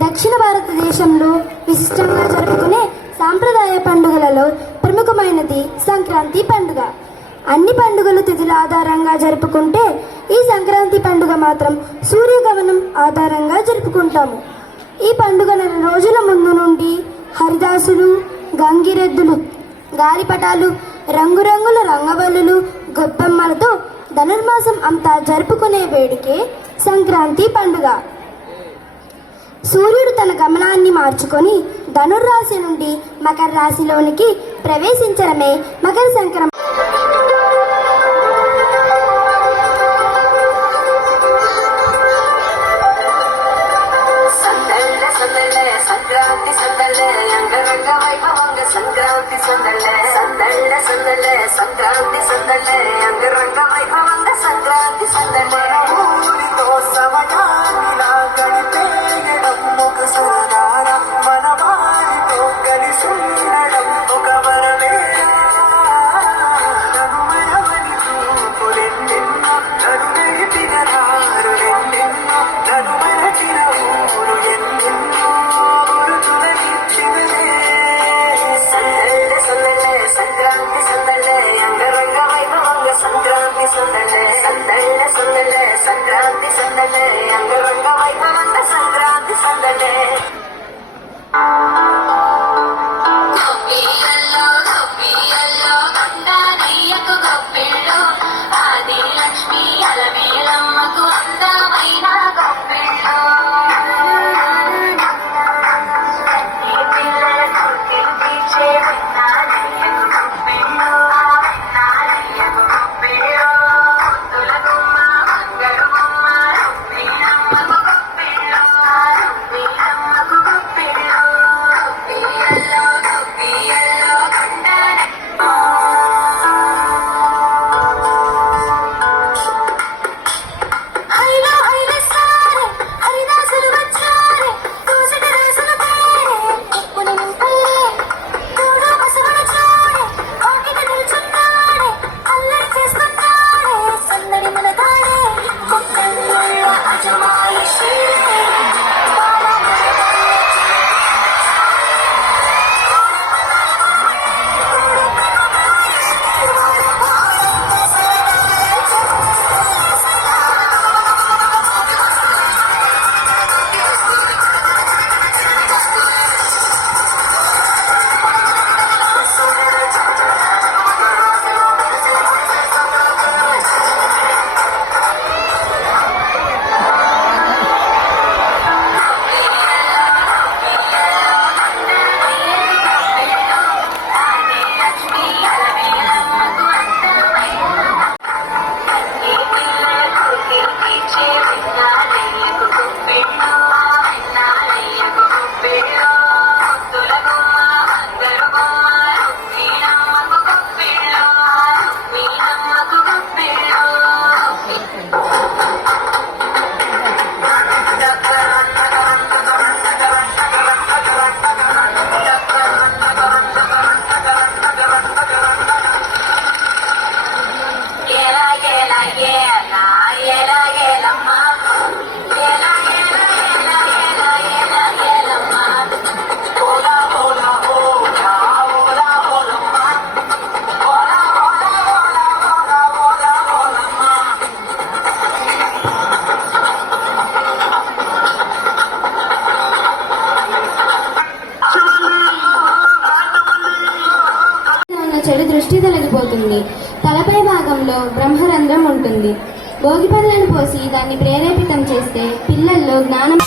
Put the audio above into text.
దక్షిణ భారతదేశంలో విశిష్టంగా జరుపుకునే సాంప్రదాయ పండుగలలో ప్రముఖమైనది సంక్రాంతి పండుగ. అన్ని పండుగలు తిథుల ఆధారంగా జరుపుకుంటే ఈ సంక్రాంతి పండుగ మాత్రం సూర్యగమనం ఆధారంగా జరుపుకుంటాము. ఈ పండుగ నెల రోజుల ముందు నుండి హరిదాసులు, గంగిరెద్దులు, గాలిపటాలు, రంగురంగుల రంగవల్లులు, గొబ్బెమ్మలతో ధనుర్మాసం అంతా జరుపుకునే వేడుకే సంక్రాంతి పండుగ. సూర్యుడు తన గమనాన్ని మార్చుకొని ధనుర్రాశి నుండి మకర రాశిలోనికి ప్రవేశించడమే మకర సంక్రమణ. చెడు దృష్టి తొలగిపోతుంది. తలపై భాగంలో బ్రహ్మరంధ్రం ఉంటుంది. భోగి పళ్ళను పోసి దాన్ని ప్రేరేపితం చేస్తే పిల్లల్లో జ్ఞానం